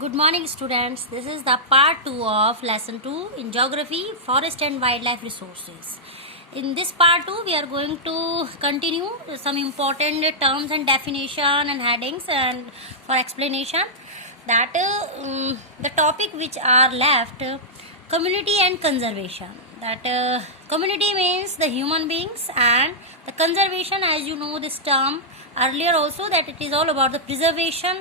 Good morning, students. This is the part 2 of lesson 2 in geography, forest and wildlife resources. In this part 2, we are going to continue some important terms and definition and headings and for explanation that the topic which are left community and conservation. That community means the human beings, and the conservation, as you know this term earlier also, that it is all about the preservation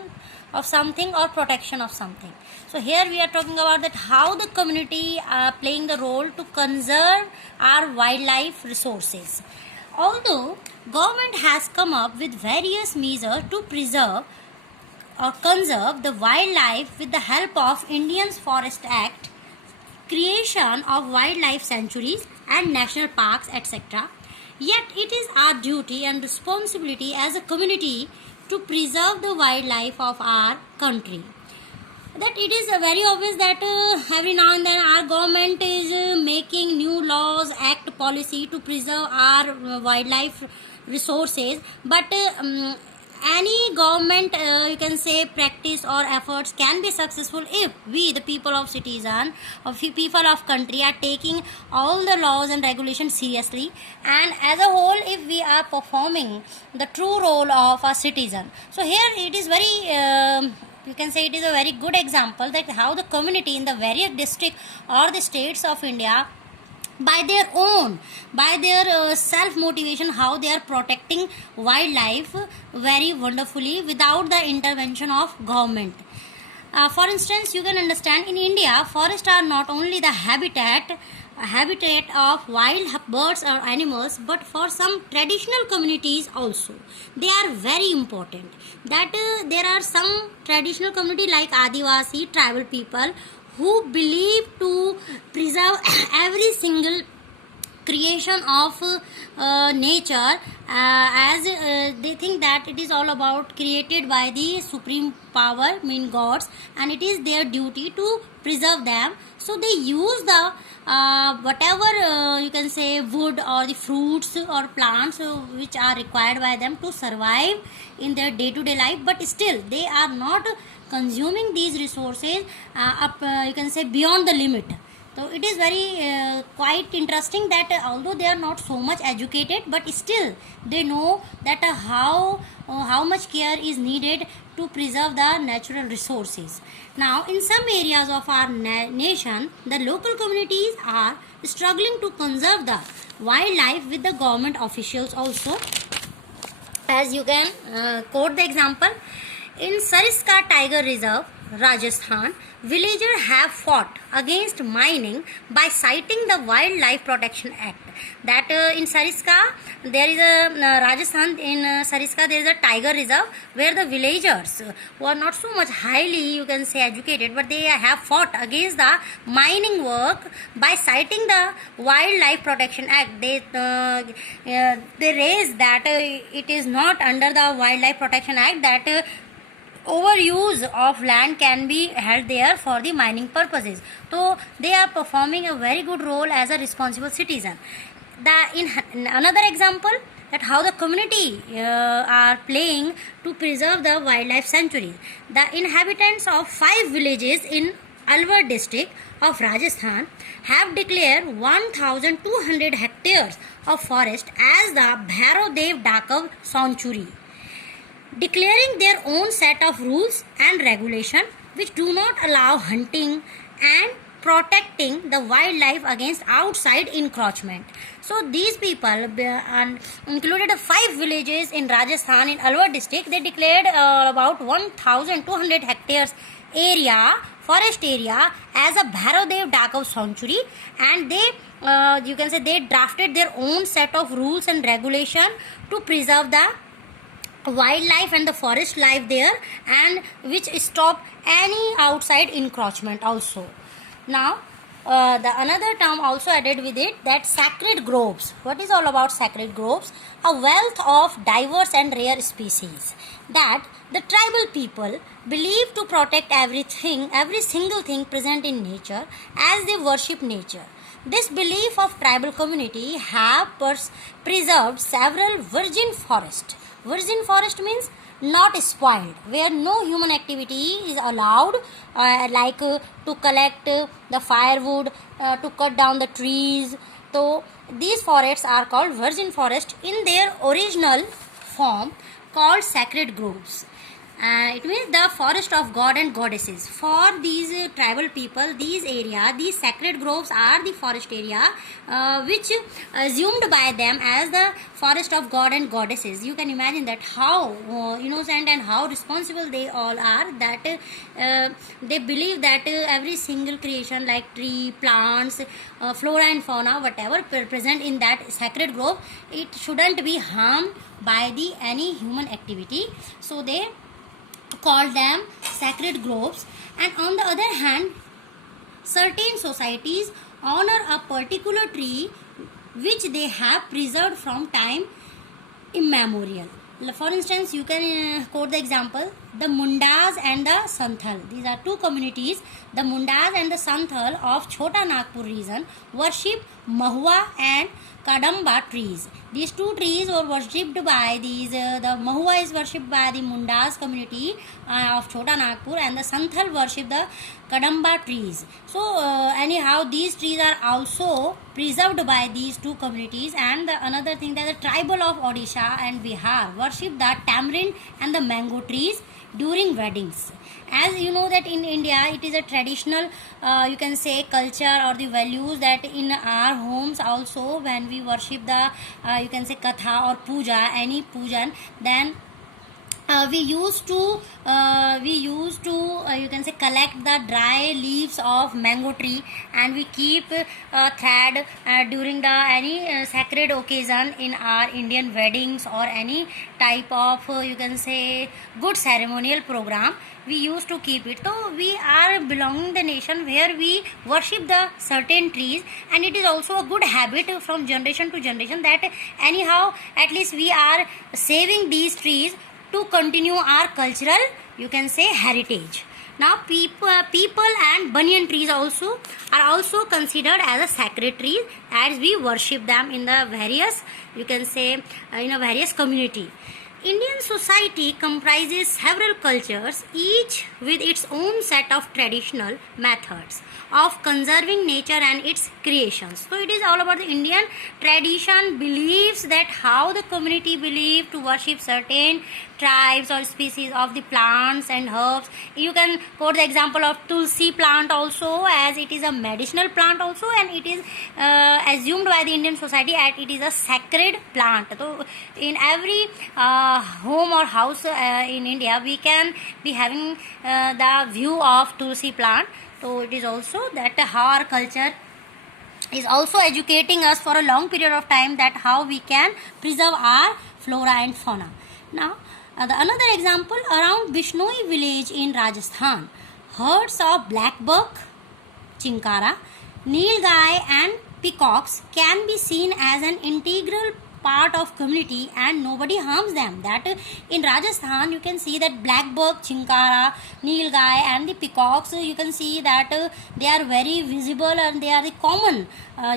of something or protection of something. So here we are talking about that how the community are playing the role to conserve our wildlife resources. Although government has come up with various measures to preserve or conserve the wildlife with the help of Indian Forest Act, creation of wildlife sanctuaries and national parks, etc. Yet it is our duty and responsibility as a community to preserve the wildlife of our country. That it is very obvious that every now and then our government is making new laws, act, policy to preserve our wildlife resources, but any government you can say practice or efforts can be successful if we, the people of citizen or people of country, are taking all the laws and regulations seriously, and as a whole if we are performing the true role of a citizen. So here it is very you can say it is a very good example that how the community in the various districts or the states of India, by their self motivation, how they are protecting wildlife very wonderfully without the intervention of government. For instance, you can understand in India, forests are not only the habitat of wild birds or animals, but for some traditional communities also they are very important. That there are some traditional community like Adivasi tribal people who believe to preserve every single creation of nature, as they think that it is all about created by the supreme power, mean gods, and it is their duty to preserve them. So they use the whatever you can say wood or the fruits or plants which are required by them to survive in their day to day life, but still they are not consuming these resources up you can say beyond the limit. So it is very quite interesting that although they are not so much educated, but still they know that how much care is needed to preserve the natural resources. Now, in some areas of our nation, the local communities are struggling to conserve the wildlife with the government officials also. As you can quote the example, in Sariska Tiger Reserve, Rajasthan, villagers have fought against mining by citing the Wildlife Protection Act. That in Sariska, there is a Rajasthan, in Sariska there is a tiger reserve where the villagers who are not so much highly you can say educated, but they have fought against the mining work by citing the Wildlife Protection Act. They raise that it is not under the Wildlife Protection Act that overuse of land can be held there for the mining purposes. So they are performing a very good role as a responsible citizen. In another example, that how the community are playing to preserve the wildlife sanctuaries. The inhabitants of 5 villages in Alwar district of Rajasthan have declared 1200 hectares of forest as the Bhairav Dakav Sanctuary, declaring their own set of rules and regulation which do not allow hunting and protecting the wildlife against outside encroachment. So these people included 5 villages in Rajasthan in Alwar district. They declared about 1200 hectares area, forest area, as a Bhairav Dakav Sanctuary, and they you can say they drafted their own set of rules and regulation to preserve the wildlife and the forest life there, and which stop any outside encroachment also. Now the another term also added with it, that sacred groves. What is all about sacred groves? A wealth of diverse and rare species that the tribal people believe to protect every single thing present in nature as they worship nature. This belief of tribal community have preserved several virgin forest. Virgin forest means not spoiled, where no human activity is allowed, to collect the firewood, to cut down the trees. So these forests are called virgin forest in their original form, called sacred groves. It means the forest of god and goddesses. For these tribal people, these sacred groves are the forest area which assumed by them as the forest of god and goddesses. You can imagine that how innocent and how responsible they all are, that they believe that every single creation like tree, plants, flora and fauna, whatever present in that sacred grove, it shouldn't be harmed by the any human activity. So they call them sacred groves. And on the other hand, certain societies honor a particular tree which they have preserved from time immemorial. For instance, you can quote the example, the Mundas and the Santhal. These are two communities. The Mundas and the Santhal of Chota Nagpur region worship Mahua and Kadamba trees. These two trees were worshipped by these. The Mahua is worshipped by the Mundas community of Chota Nagpur, and the Santhal worship the Kadamba trees. So anyhow, these trees are also preserved by these two communities. And another thing, that the tribal of Odisha and Bihar worship the tamarind and the mango trees during weddings. As you know that in India it is a traditional you can say culture or the values, that in our homes also when we worship the you can say katha or puja, any pujan, then we used to you can say collect the dry leaves of mango tree, and we keep thread during the any sacred occasion in our Indian weddings or any type of you can say good ceremonial program. We used to keep it. So we are belonging the nation where we worship the certain trees, and it is also a good habit from generation to generation, that anyhow at least we are saving these trees to continue our cultural you can say heritage. Now people and banyan trees also are also considered as a sacred trees, as we worship them in the various you can say in a various community. Indian society comprises several cultures, each with its own set of traditional methods of conserving nature and its creations. So it is all about the Indian tradition, beliefs, that how the community believe to worship certain tribes or species of the plants and herbs. You can quote the example of tulsi plant also, as it is a medicinal plant also, and it is assumed by the Indian society as it is a sacred plant. So in every home or house in India we can be having the view of tulsi plant. So it is also that how our culture is also educating us for a long period of time, that how we can preserve our flora and fauna. Now the another example, around Bishnoi village in Rajasthan, herds of blackbuck, chinkara, nilgai and peacocks can be seen as an integral part of community and nobody harms them. That in Rajasthan you can see that blackbuck, chinkara, nilgai and the peacocks, you can see that they are very visible and they are the common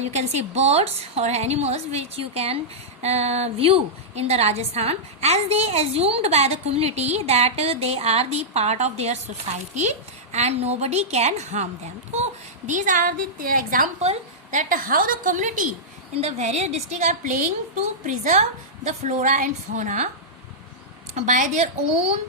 you can see birds or animals which you can view in the Rajasthan, as they assumed by the community that they are the part of their society and nobody can harm them. So these are the example that how the community in the various districts are playing to preserve the flora and fauna by their own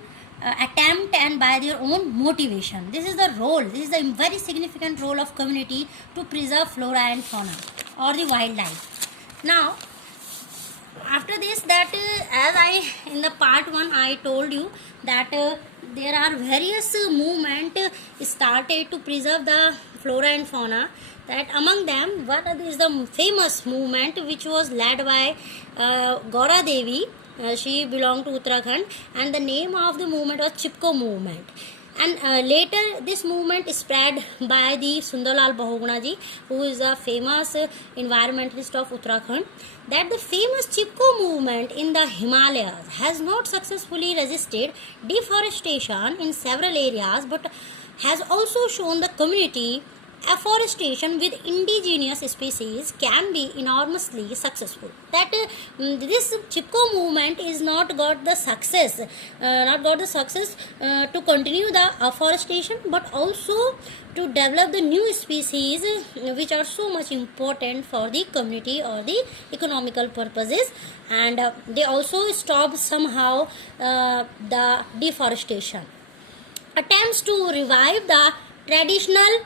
attempt and by their own motivation. This is the role, this is the very significant role of community to preserve flora and fauna or the wildlife. Now after this, that as I in the part 1 I told you that there are various movement started to preserve the flora and fauna, that among them one is the famous movement which was led by Gaura Devi. She belonged to Uttarakhand, and the name of the movement was Chipko movement. And later this movement spread by the Sundarlal Bahuguna ji, who is a famous environmentalist of Uttarakhand. That the famous Chipko movement in the Himalayas has not successfully resisted deforestation in several areas, but has also shown the community afforestation with indigenous species can be enormously successful. That this Chipko movement is not got the success, to continue the afforestation, but also to develop the new species which are so much important for the community or the economical purposes, and they also stop somehow the deforestation. Attempts to revive the traditional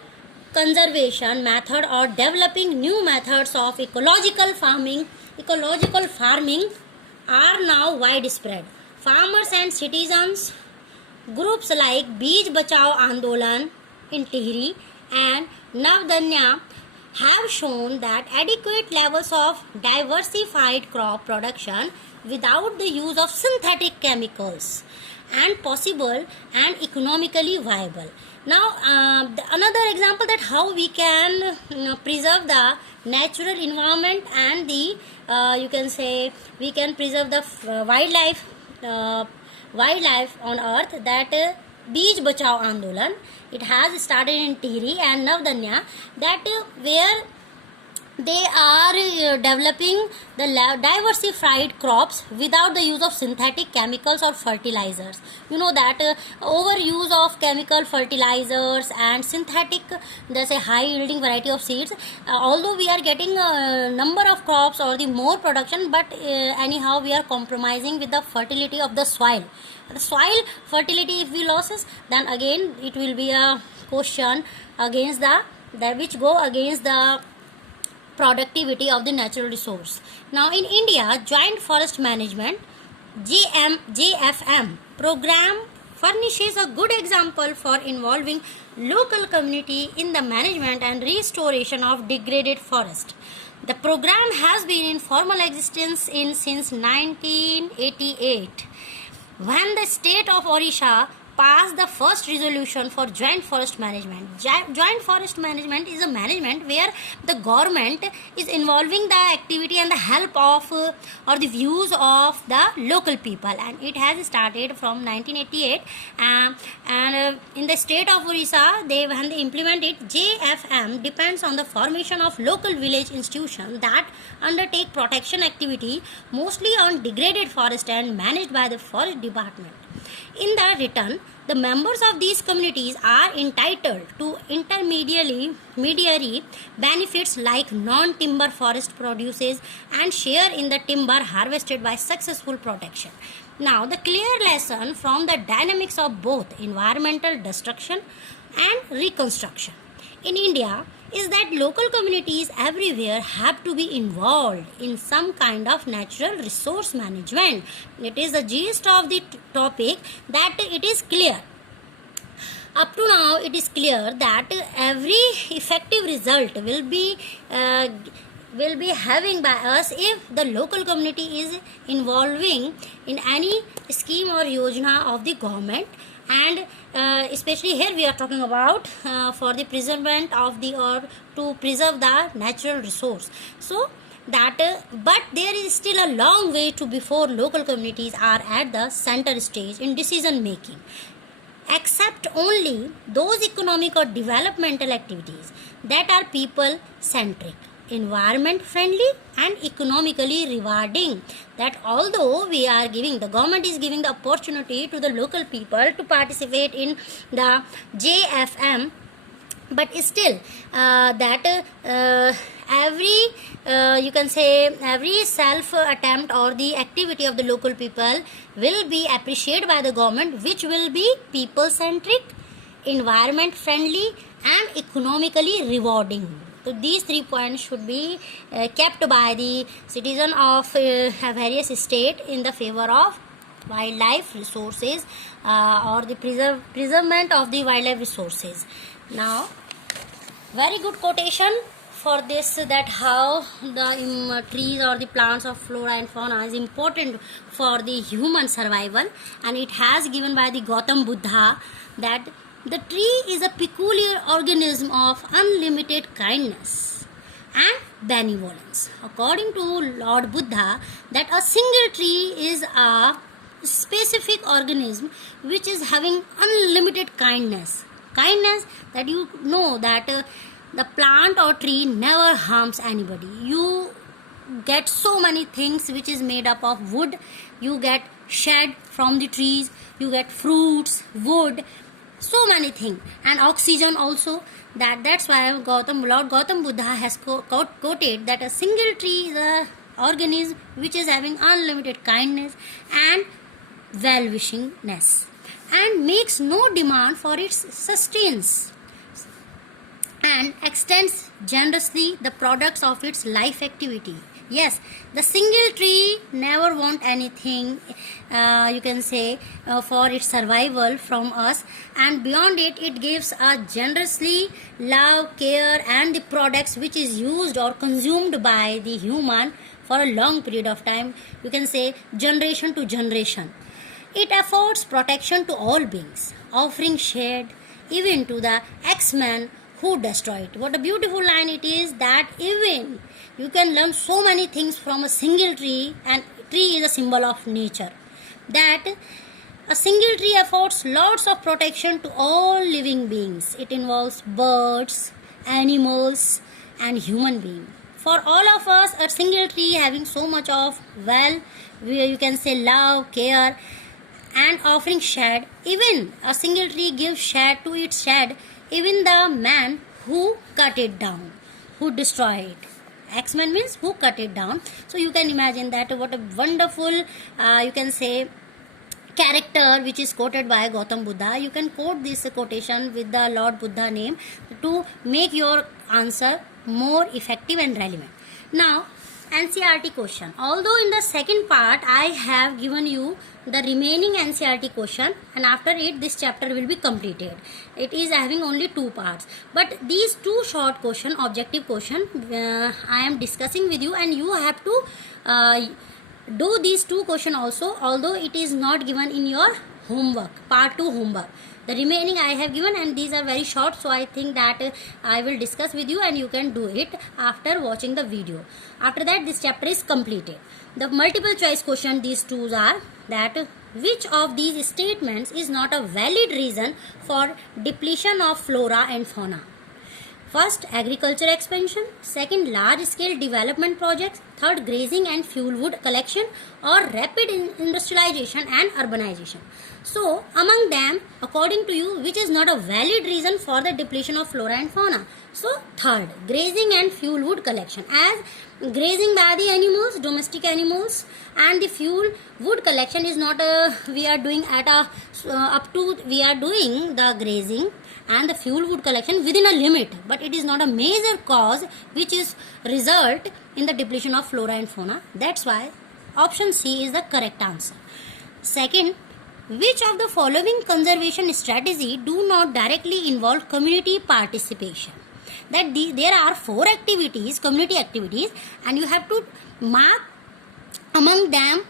conservation method or developing new methods of ecological farming are now widespread. Farmers and citizens groups like Beej Bachao Andolan in Tihri and Navdanya have shown that adequate levels of diversified crop production without the use of synthetic chemicals and possible and economically viable. Now, another example that how we can preserve the natural environment and the you can say we can preserve the wildlife on earth, that Beej Bachao Andolan, it has started in Tihri and Navdanya, that where they are developing the diversified crops without the use of synthetic chemicals or fertilizers. You know that overuse of chemical fertilizers and synthetic, there's a high yielding variety of seeds, although we are getting a number of crops or the more production, but anyhow we are compromising with the fertility of the soil. The soil fertility, if we loses, then again it will be a question against the which go against the productivity of the natural resource. Now in India, Joint Forest Management JFM program furnishes a good example for involving local community in the management and restoration of degraded forest. The program has been in formal existence since 1988, when the state of Odisha passed the first resolution for joint forest management. Joint forest management is a management where the government is involving the activity and the help of or the views of the local people, and it has started from 1988, and in the state of Orissa, when they implement it, JFM depends on the formation of local village institutions that undertake protection activity mostly on degraded forest and managed by the forest department. In the return, the members of these communities are entitled to intermediary benefits like non-timber forest produces and share in the timber harvested by successful protection. Now, the clear lesson from the dynamics of both environmental destruction and reconstruction in India is that local communities everywhere have to be involved in some kind of natural resource management. It is the gist of the topic, that it is clear. Up to now, it is clear that every effective result will be having by us if the local community is involving in any scheme or yojana of the government, and especially here we are talking about for the preservation of the or to preserve the natural resource. So that but there is still a long way to before local communities are at the center stage in decision making, except only those economic or developmental activities that are people centric, environment friendly and economically rewarding. That although we are giving, the government is giving the opportunity to the local people to participate in the JFM, but still you can say every self attempt or the activity of the local people will be appreciated by the government, which will be people centric, environment friendly and economically rewarding. So these 3 points should be kept by the citizen of various state in the favor of wildlife resources or the preservation of the wildlife resources. Now, very good quotation for this, that how the trees or the plants of flora and fauna is important for the human survival, and it has given by the Gautam Buddha that the tree is a peculiar organism of unlimited kindness and benevolence. According to Lord Buddha, that a single tree is a specific organism which is having unlimited kindness. Kindness, that you know that The plant or tree never harms anybody. You get so many things which is made up of wood. You get shade from the trees, you get fruits, wood, so many things, and oxygen also. That's why Lord Gautam Buddha has quoted that a single tree is a organism which is having unlimited kindness and well-wishingness and makes no demand for its sustenance and extends generously the products of its life activity. Yes, the single tree never want anything, you can say, for its survival from us, and beyond it, it gives us generously love, care, and the products which is used or consumed by the human for a long period of time, you can say generation to generation. It affords protection to all beings, offering shade even to the X-Men who destroy it. What a beautiful line it is, that even you can learn so many things from a single tree, and tree is a symbol of nature. That a single tree affords lots of protection to all living beings. It involves birds, animals, and human beings. For all of us, a single tree having so much of, well, you can say love, care, and offering shade. Even a single tree gives shade to its shade, even the man who cut it down, who destroyed it. X-Men means who cut it down. So you can imagine that what a wonderful, you can say, character which is quoted by Gautam Buddha. You can quote this quotation with the Lord Buddha name to make your answer more effective and relevant. Now, NCERT question. Although in the second part I have given you the remaining NCERT question, and after it this chapter will be completed. It is having only 2 parts, but these 2 short question, objective question, I am discussing with you, and you have to do these 2 question also, although it is not given in your homework, part 2 homework. The remaining I have given, and these are very short, so I think that I will discuss with you and you can do it after watching the video. After that this chapter is completed. The multiple choice question, these 2 are that which of these statements is not a valid reason for depletion of flora and fauna? First, agriculture expansion. Second, large-scale development projects. Third, grazing and fuel wood collection, or rapid industrialization and urbanization. So, among them, according to you, which is not a valid reason for the depletion of flora and fauna? So, third, grazing and fuel wood collection. As grazing by the animals, domestic animals, and the fuel wood collection is not we are doing at a up to we are doing the grazing and the fuel wood collection within a limit, but it is not a major cause which is result in the depletion of flora and fauna. That's why option C is the correct answer. Second, which of the following conservation strategy do not directly involve community participation? That there are 4 activities, community activities, and you have to mark among them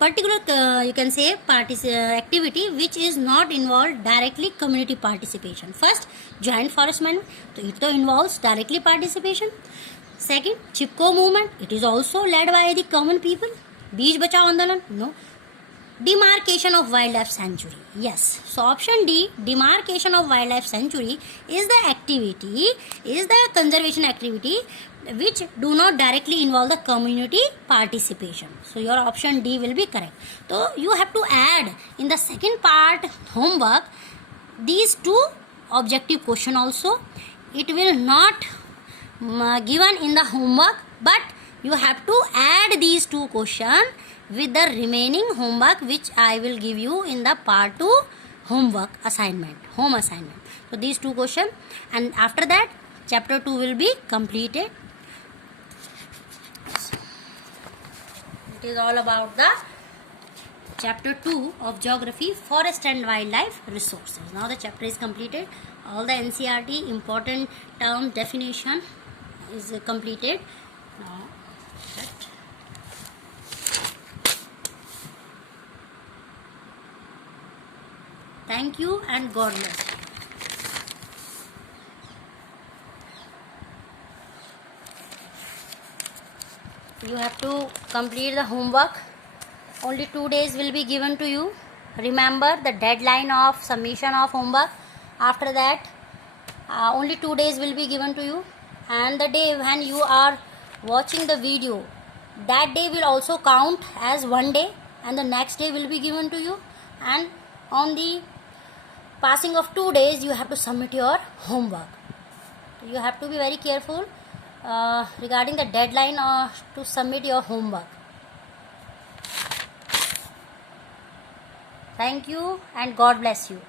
particular you can say activity which is not involved directly community participation. First, joint forest management, so it involves directly participation. Second, Chipko movement, it is also led by the common people. Beach Bachao Andolan, no. Demarcation of wildlife sanctuary, yes. So option D, demarcation of wildlife sanctuary, is the activity, is the conservation activity which do not directly involve the community participation. So your option D will be correct. So you have to add in the second part homework these 2 objective question also. It will not given in the homework, but you have to add these 2 questions with the remaining homework which I will give you in the part 2 homework assignment, home assignment. So these 2 questions, and after that chapter 2 will be completed. It is all about the chapter 2 of geography, forest and wildlife resources. Now the chapter is completed. All the NCERT important term definition is completed. Now thank you and God bless. You have to complete the homework. Only 2 days will be given to you. Remember the deadline of submission of homework. After that only 2 days will be given to you, and the day when you are watching the video, that day will also count as one day, and the next day will be given to you, and on the passing of 2 days you have to submit your homework. You have to be very careful regarding the deadline to submit your homework. Thank you and God bless you.